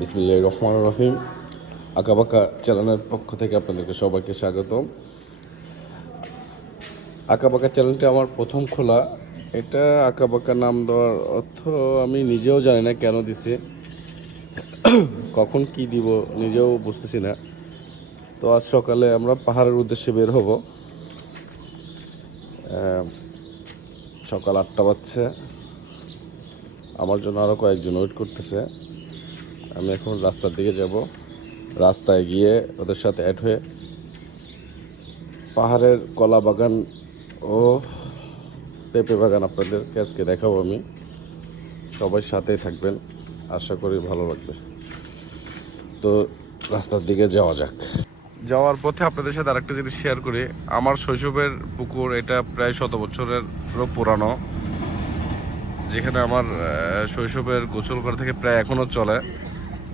বিসমিল্লাহির রহমানির রহিম। আঁকাবাঁকা চ্যানেলের পক্ষ থেকে আপনাদেরকে সবাইকে স্বাগতম। আঁকাবাঁকা চ্যানেলটি আমার প্রথম খোলা। এটা আঁকাবাঁকা নাম দেওয়ার অর্থ আমি নিজেও জানি না কেন দিছি, কখন কি দিব নিজেও বুঝতেছি না। তো আজ সকালে আমরা পাহাড়ের উদ্দেশ্যে বের হব। সকাল 8টা বাজছে। আমার জন্য আরও কয়েকজন ওয়েট করতেছে। আমি এখন রাস্তার দিকে যাব। রাস্তায় গিয়ে ওদের সাথে অ্যাড হয়ে পাহাড়ের কলা বাগান ও পেঁপে বাগান আপনাদেরকে আজকে দেখাবো আমি। সবাই সাথেই থাকবেন, আশা করি ভালো লাগবে। তো রাস্তার দিকে যাওয়া যাক। যাওয়ার পথে আপনাদের সাথে আরেকটা জিনিস শেয়ার করি। আমার শৈশবের পুকুর, এটা প্রায় 100 বছরেরও পুরানো, যেখানে আমার শৈশবের গোসল করা থেকে প্রায় এখনও চলে।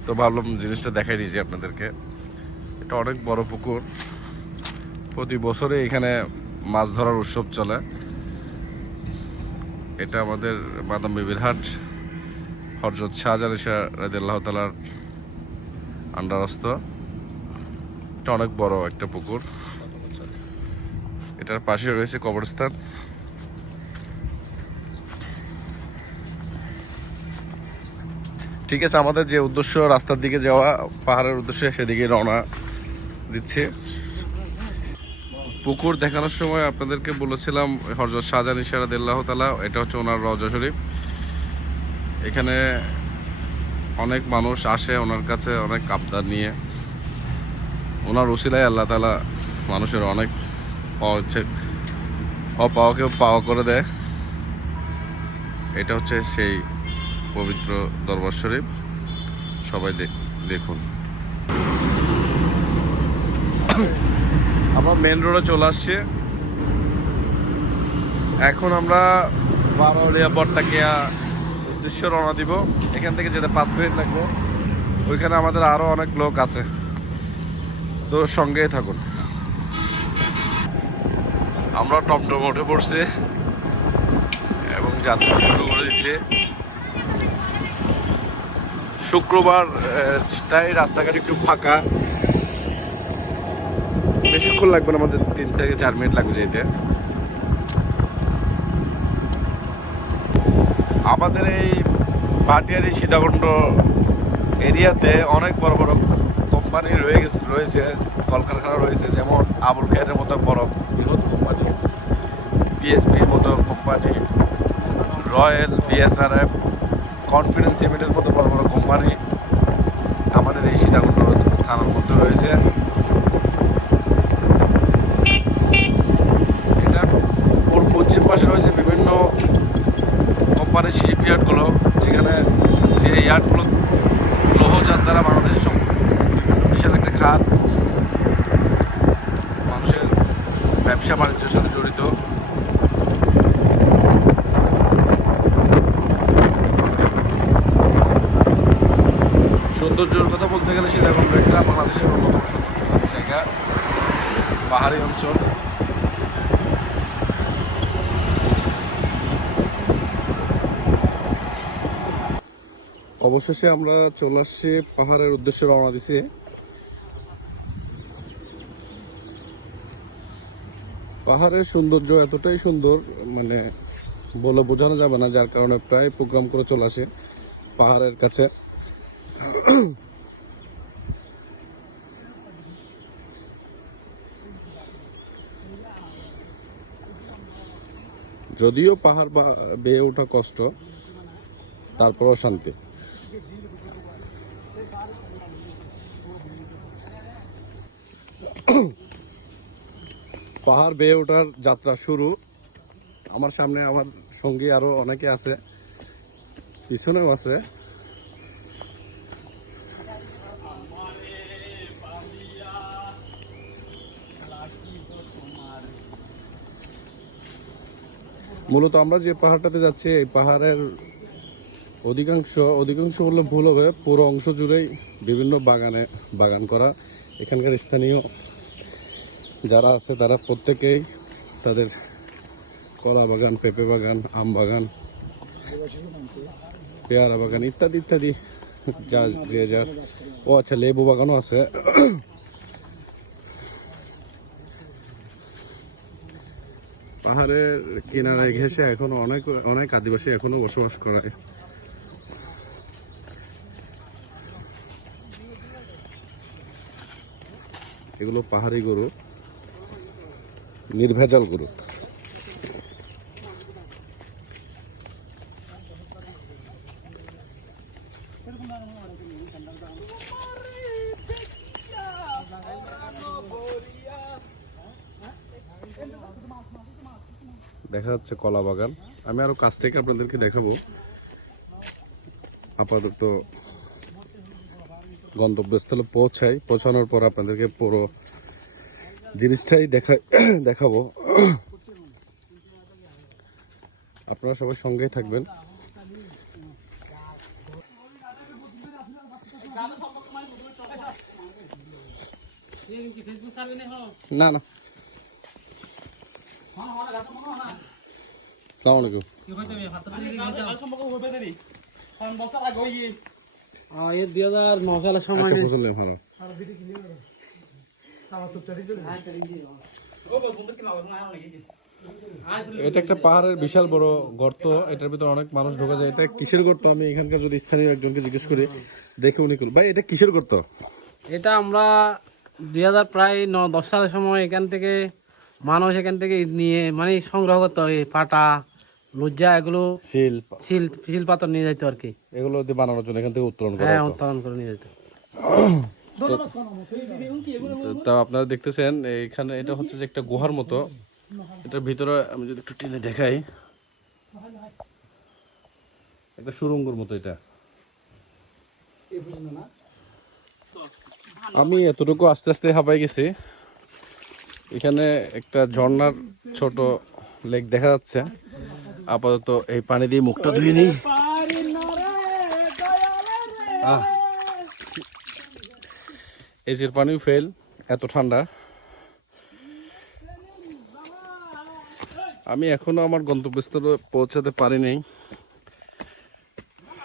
তো ভাবলাম জিনিসটা দেখাই দিয়েছি আপনাদেরকে। এটা অনেক বড় পুকুর, প্রতি বছরে এখানে মাছ ধরার উৎসব চলে। এটা আমাদের বাদাম বিবির হাট, হযরত শাহজালাল রাদিয়াল্লাহু তাআলার আন্ডারস্থ। এটা অনেক বড় একটা পুকুর। এটার পাশে রয়েছে কবরস্থান। ঠিক আছে, আমাদের যে উদ্দেশ্য রাস্তার দিকে যাওয়া, পাহাড়ের উদ্দেশ্যে, সেদিকে রওনা দিচ্ছে। পুকুর দেখানোর সময় আপনাদেরকে বলেছিলাল হযরত শাহজালাল রাদিয়াল্লাহু তাআলা, এটা হচ্ছে ওনার রওজা শরীফ। এখানে অনেক মানুষ আসে ওনার কাছে অনেক আবদার নিয়ে। ওনার উসিলায় আল্লাহ তাআলা মানুষের অনেক অপাওয়াকেও পাওয়া করে দেয়। এটা হচ্ছে সেই পবিত্র দরবার শরীফ। সবাই দেখুন। আমরা মেন রোডে চলে আসছি। এখন আমরা বারোলিয়া বট্টাকিয়া উদ্দেশ্যে রওনা দিব। এখান থেকে যেতে 5 মিনিট লাগবে। ওইখানে আমাদের আরও অনেক লোক আছে, তো সঙ্গেই থাকুন। আমরা টমটম উঠে পড়ছি এবং যাত্রা শুরু করে দিচ্ছি। শুক্রবার তাই রাস্তাঘাট একটু ফাঁকা। বেশিক্ষণ লাগবে না, আমাদের 3 থেকে 4 মিনিট লাগবে যেতে। আমাদের এই ভাটিয়ারি সীতাকুণ্ড এরিয়াতে অনেক বড় বড় কোম্পানি রয়েছে, কলকারখানা রয়েছে। যেমন আবুল খায়েরের মতো বড় বৃহৎ কোম্পানি, পিএসপির মতো কোম্পানি, রয়্যাল, বিএসআরএফ, কনফিডেন্স সিমেন্টের মতো বড় বড় কোম্পানি আমাদের এই সীতাকুণ্ড থানার মধ্যে রয়েছে। এটা ওর পশ্চিম পাশে রয়েছে বিভিন্ন কোম্পানির শিপ ইয়ার্ডগুলো, যেখানে যে ইয়ার্ডগুলো লৌহজাত দ্বারা বাংলাদেশের বিশাল একটা খাত, মানুষের ব্যবসা বাণিজ্যের সাথে জড়িত। সৌন্দর্যের কথা বলতে গেলে সীতাকুণ্ড একটা বাংলাদেশের অন্যতম সৌন্দর্যতম জায়গা, পাহাড়ি অঞ্চল। অবশেষে আমরা চলে আসছি, পাহাড়ের উদ্দেশ্যে রওনা দিছি। পাহাড়ের সৌন্দর্য এতটাই সুন্দর, মানে বলে বোঝানো যাবে না, যার কারণে প্রায় প্রোগ্রাম করে চলে আসে পাহাড়ের কাছে। যদিও পাহাড় বেয়ে ওঠা কষ্ট, তারপরেও শান্তি। পাহাড় বেয়ে ওঠার যাত্রা শুরু। আমার সামনে আমার সঙ্গী আরো অনেকে আছে, পিছনেও আছে। মূলত আমরা যে পাহাড়টাতে যাচ্ছি, এই পাহাড়ের অধিকাংশ বললে ভুল হবে, পুরো অংশ জুড়েই বিভিন্ন বাগান করা। এখানকার স্থানীয় যারা আছে তারা প্রত্যেকেই তাদের কলা বাগান, পেঁপে বাগান, আম বাগান, পেয়ারা বাগান ইত্যাদি ইত্যাদি যে যার। ও আচ্ছা, লেবু বাগানও আছে। পাহাড়ের কিনারায় ঘেঁষে এখনো অনেক অনেক আদিবাসী এখনো বসবাস করে। এগুলো পাহাড়ি গরু, নির্ভেজাল গরু। দেখা যাচ্ছে কলা বাগান। আমি আরো কাছ থেকে আপনাদেরকে দেখাবো। আপাতত গন্তব্যস্থলে পৌঁছানোর পর আপনাদেরকে পুরো জিনিসটাই দেখাবো। আপনারা সবাই সঙ্গেই থাকবেন। না না, আসসালামু আলাইকুম। আচ্ছা, বুঝলাম, ভালো। এটা একটা পাহাড়ের বিশাল বড় গর্ত, এটার ভিতরে অনেক মানুষ ঢোকা যায়। এটা কিসের গর্ত আমি এখানকার যদি স্থানীয় একজনকে জিজ্ঞেস করি, দেখে উনি ভাই এটা কিসের গর্ত? এটা আমরা 2000 প্রায় 9-10 সালের সময় এখান থেকে মানুষ এখান থেকে নিয়ে মানে সংগ্রহ করতো, এই পাটা লজ্জা এগুলো শিল পাথর নিয়ে যাইতো আর কি, এগুলো দিয়ে বানানোর জন্য এখান থেকে উত্তোলন করা হ্যাঁ হতো। উৎপাদন করে নিয়ে যেত। তা আপনারা দেখতেছেন এখানে এটা হচ্ছে যে একটা গুহার মতো। এটার ভিতরে আমি যদি একটু টেনে দেখাই, একটা সুড়ঙ্গের মতো। এটা আমি এতটুকু আস্তে আস্তে হাঁপাই গেছি। এখানে একটা ঝর্ণার ছোট লেক দেখা যাচ্ছে। আপাতত এই পানি দিয়ে মুখটা ধুয়ে নিই। এজের পানিও ফেল, এত ঠান্ডা। আমি এখনো আমার গন্তব্যস্থলে পৌঁছাতে পারিনি,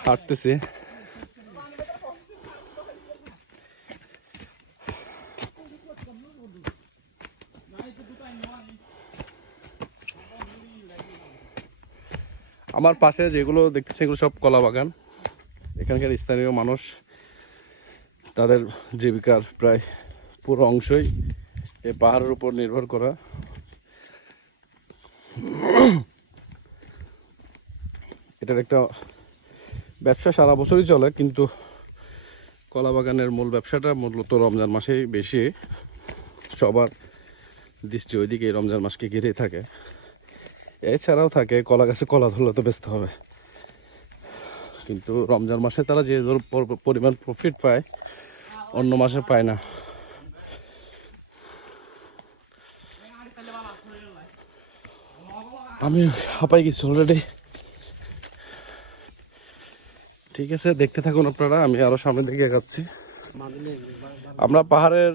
হাঁটতেছি। আমার পাশে যেগুলো দেখতেছি এগুলো সব কলা বাগান। এখানকার স্থানীয় মানুষ তাদের জীবিকার প্রায় পুরো অংশই এই পাহাড়ের উপর নির্ভর করা। এটার একটা ব্যবসা সারা বছরই চলে, কিন্তু কলা বাগানের মূল ব্যবসাটা মূলত রমজান মাসেই বেশি। সবার দৃষ্টি ওইদিকে রমজান মাসকে ঘিরেই থাকে। এছাড়াও থাকে কলা গাছে কলা ধরলে তো বেচতে হবে, কিন্তু রমজান মাসে তারা যে পরিমাণ প্রফিট পায় অন্য মাসে পায় না। আমি হাঁপাই গেছি অলরেডি। ঠিক আছে, দেখতে থাকুন আপনারা, আমি আরো সামনের দিকে এগাচ্ছি। আমরা পাহাড়ের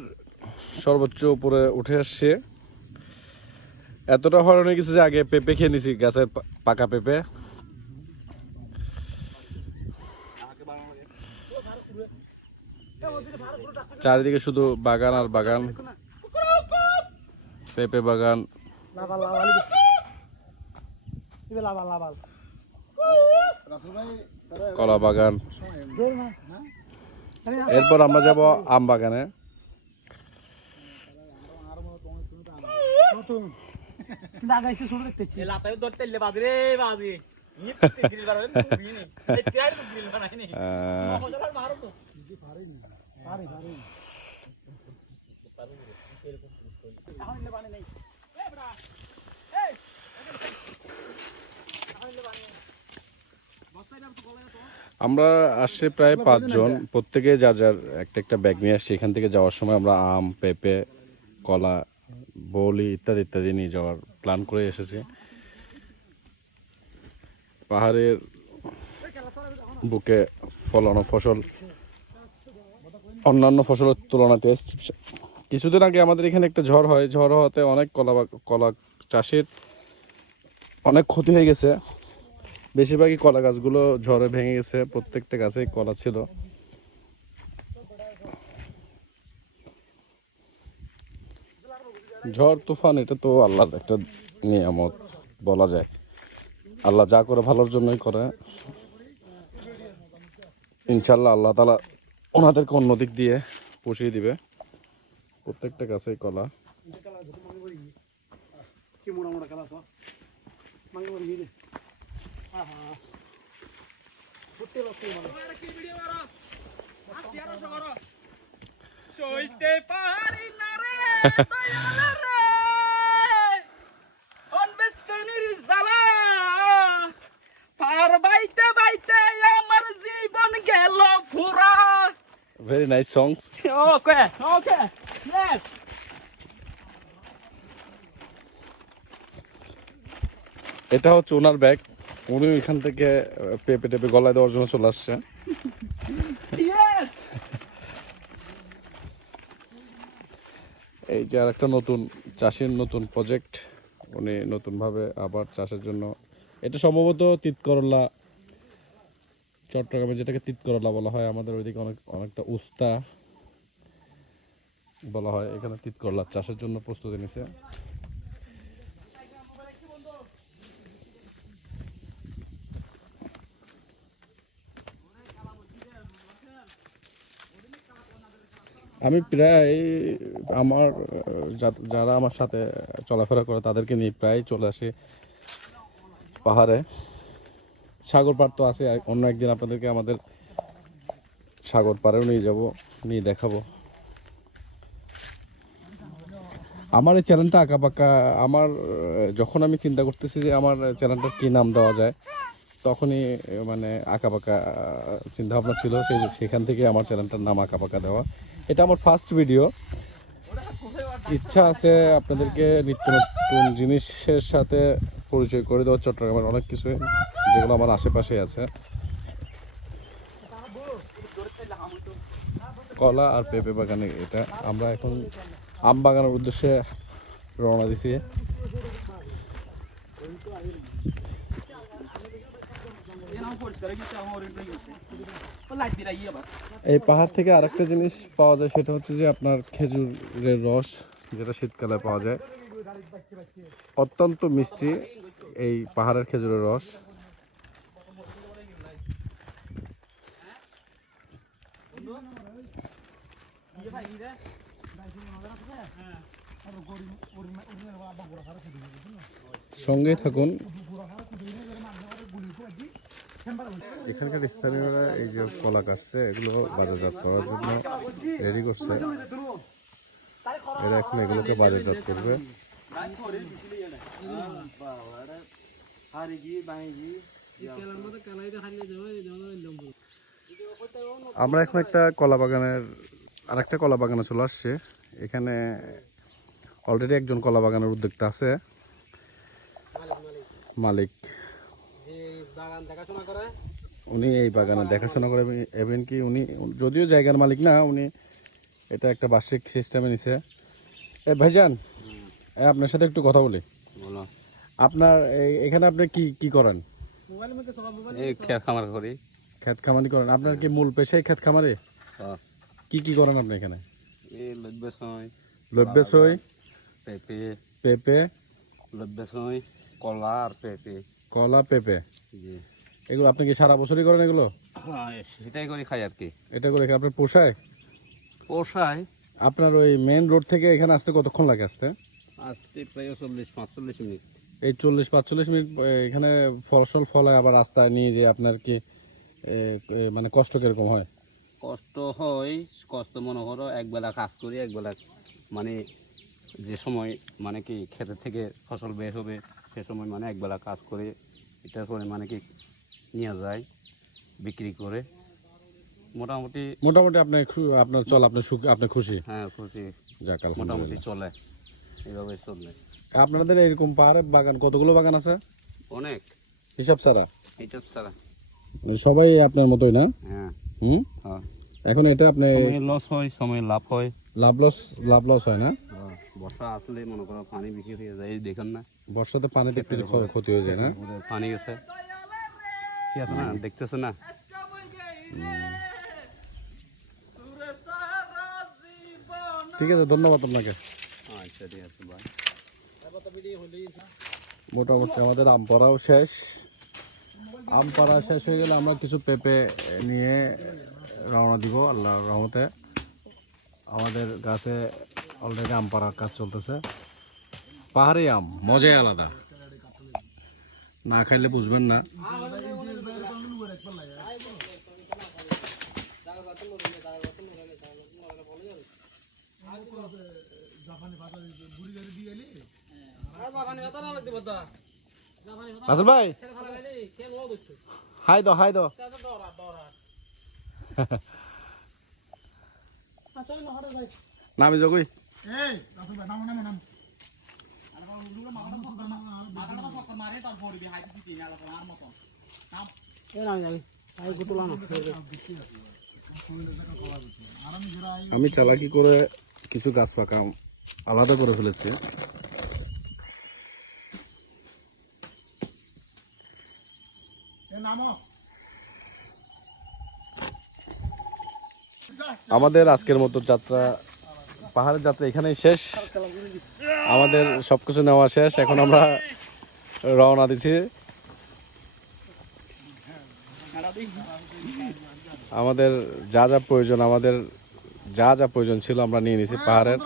সর্বোচ্চ উপরে উঠে আসছি। এতটা হরণ হয়ে গেছে যে আগে পেঁপে খেয়ে নিছি, গাছের পাকা পেঁপে। চারিদিকে শুধু বাগান আর বাগান, পেঁপে বাগান, কলা বাগান। এরপর আমরা যাব আম বাগানে। আমরা আসছি প্রায় 5 জন, প্রত্যেকে যার যার একটা একটা ব্যাগ নিয়ে আসছি। এখান থেকে যাওয়ার সময় আমরা আম, পেঁপে, কলা, বলি ইত্যাদি ইত্যাদি নিয়ে যাওয়ার প্ল্যান করে এসেছি। পাহাড়ের বুকে ফলানো ফসল অন্যান্য ফসলের তুলনায় টেস্ট। কিছুদিন আগে আমাদের এখানে একটা ঝড় হয়, ঝড় হওয়াতে অনেক কলা চাষের অনেক ক্ষতি হয়ে গেছে। বেশিরভাগই কলা গাছগুলো ঝড়ে ভেঙে গেছে, প্রত্যেকটা গাছেই কলা ছিল। ঝড় তুফান এটা তো আল্লাহর একটা নিয়ামত বলা যায়। আল্লাহ যা করে ভালোর জন্যই করে। ইনশাল্লাহ আল্লাহ তাআলা ওনাদেরকে অন্য দিক দিয়ে পুষিয়ে দিবে। প্রত্যেকটা গাছেই কলা। সইতে পারি না রে দয়াল রে অনবেস্তনির জ্বালা পার বাইতে বাইতে আমার জীবন গেল ফুরা ভেরি নাইস সংস। ওকে ওকে ইয়েস এটা হচ্ছে ওনার ব্যাগ। উনি এখান থেকে পেঁপে টেপে গলায় দেওয়ার জন্য চলে আসছে। ইয়েস এই যে আর একটা নতুন চাষের নতুন প্রজেক্ট, উনি নতুনভাবে আবার চাষের জন্য, এটা সম্ভবত তিতকরলা, চট্টগ্রামে যেটাকে তিতকরলা বলা হয়, আমাদের ওইদিকে অনেকটা উস্তা বলা হয়। এখানে তিতকরলা চাষের জন্য প্রস্তুতি নিছে। আমি প্রায় আমার যারা আমার সাথে চলাফেরা করে তাদেরকে নিয়ে প্রায় চলে আসি পাহাড়ে। সাগর পাড় তো আছে, অন্য একদিন আপনাদেরকে আমাদের সাগর পাড়েও নিয়ে যাব, নিয়ে দেখাবো। আমার এই চ্যানেলটা আঁকাবাঁকা, আমার যখন আমি চিন্তা করতেছি যে আমার চ্যানেলটার কী নাম দেওয়া যায়, তখনই মানে আঁকাবাঁকা চিন্তাভাবনা ছিল, সেখান থেকে আমার চ্যানেলটার নাম আঁকাবাঁকা দেওয়া। এটা আমার ফার্স্ট ভিডিও। ইচ্ছা আছে আপনাদেরকে নিত্য নতুন জিনিসের সাথে পরিচয় করে দেওয়া, চট্টগ্রামের অনেক কিছু যেগুলো আমার আশেপাশে আছে। কলা আর পেঁপে বাগানে এটা আমরা এখন আম বাগানের উদ্দেশ্যে রওনা দিছি। এই পাহাড় থেকে আরেকটা জিনিস পাওয়া যায়, সেটা হচ্ছে যে আপনার খেজুরের রস, যেটা শীতকালে পাওয়া যায়, অত্যন্ত মিষ্টি এই পাহাড়ের খেজুরের রস। সঙ্গেই থাকুন। এখানকার স্থানীয়রা এই যে কলা কাটছে, এগুলো বাজারজাত করার জন্য রেডি করছে। এরা এখন এগুলোকে বাজারজাত করবে। আমরা এখন একটা কলা বাগানের আরেকটা কলা বাগানে চলে আসছে। এখানে অলরেডি একজন কলা বাগানের উদ্যোক্তা আছে, মালিক। উনি এই বাগানে দেখাশোনা করে, এবং কি উনি যদিও জায়গার মালিক না, উনি এটা একটা বার্ষিক সিস্টেমে নিছে। ভাইজান, আপনার সাথে একটু কথা বলি। আপনার এখানে আপনি কি কি করেন? খেত খামার করি। খেত খামারি করেন? আপনার কি মূল পেশাই খেত খামারে? কি কি করেন আপনি এখানে? লব্য সই, পেঁপে, পেঁপে, লব্য সই, কলা আর পেঁপে। কলা, পেঁপে, জি। এগুলো আপনি কি সারা বছরই করেন এগুলো? হ্যাঁ, সেটাই করে খাই আর কি। এটা করে কি আপনার পোষায়? পোষায়। আপনার ওই মেইন রোড থেকে এখানে আসতে কতক্ষণ লাগে আসতে? আসতে প্রায় 40-45 মিনিট। এই 40-45 মিনিট এখানে ফসল ফলায় আবার রাস্তায় নিয়ে যে আপনার কি মানে কষ্ট কিরকম হয়? কষ্ট হয়, কষ্ট মনে করো একবেলা কাজ করি, একবেলা মানে যে সময় মানে কি ক্ষেতের থেকে ফসল বের হবে সে সময় মানে একবেলা কাজ করে এটা করে মানে কি নিয়ে যায় বিক্রি করে। মোটামুটি আপনার চল, আপনি খুশি? হ্যাঁ খুশি, যাক মোটামুটি আলহামদুলিল্লাহ। চলে, এইভাবে চলে। আপনাদের এরকম পাহাড়ে বাগান কতগুলো বাগান আছে? অনেক, হিসাব ছাড়া? এইটা ছাড়া সবাই আপনার মতোই না? হ্যাঁ। হুম। হ্যাঁ, এখন এটা আপনি সময় লস হয়, সময় লাভ হয়। লাভ লস হয় না? বর্ষা আসলে মনে করো পানি বেশি হয়ে যায়, এই দেখেন না বর্ষাতে পানিতে একটু ক্ষতি হয়ে যায় না? পানি গেছে, কি আছে না, দেখতেছে না। ঠিক আছে, ধন্যবাদ আপনাকে। আচ্ছা। সেটাই আছে ভাই। মোটামুটি আমাদের আম পাড়াও শেষ। আম পাড়া শেষ হয়ে গেলে আমরা কিছু পেঁপে নিয়ে রওনা দিব আল্লাহর রহমতে। আমাদের গাছে অলরেডি আম পাড়ার কাজ চলতেছে। পাহাড়ি আম মজাই আলাদা, না খাইলে বুঝবেন না। রাসেল ভাই হাই দো হাই দো। নামি যাগুই আমি চালাকি করে কিছু গাছ পাকা আলাদা করে ফেলেছি। আমাদের আজকের মতো যাত্রা, পাহাড়ের যাত্রা এখানেই শেষ। আমাদের সবকিছু নেওয়া শেষ, এখন আমরা রওনা দিছি। আমাদের যা যা প্রয়োজন, আমাদের যা যা প্রয়োজন ছিল আমরা নিয়ে নিছি পাহাড়ের।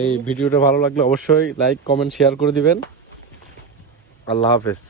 এই ভিডিওটা ভালো লাগলে অবশ্যই লাইক কমেন্ট শেয়ার করে দিবেন। আল্লাহ হাফেজ।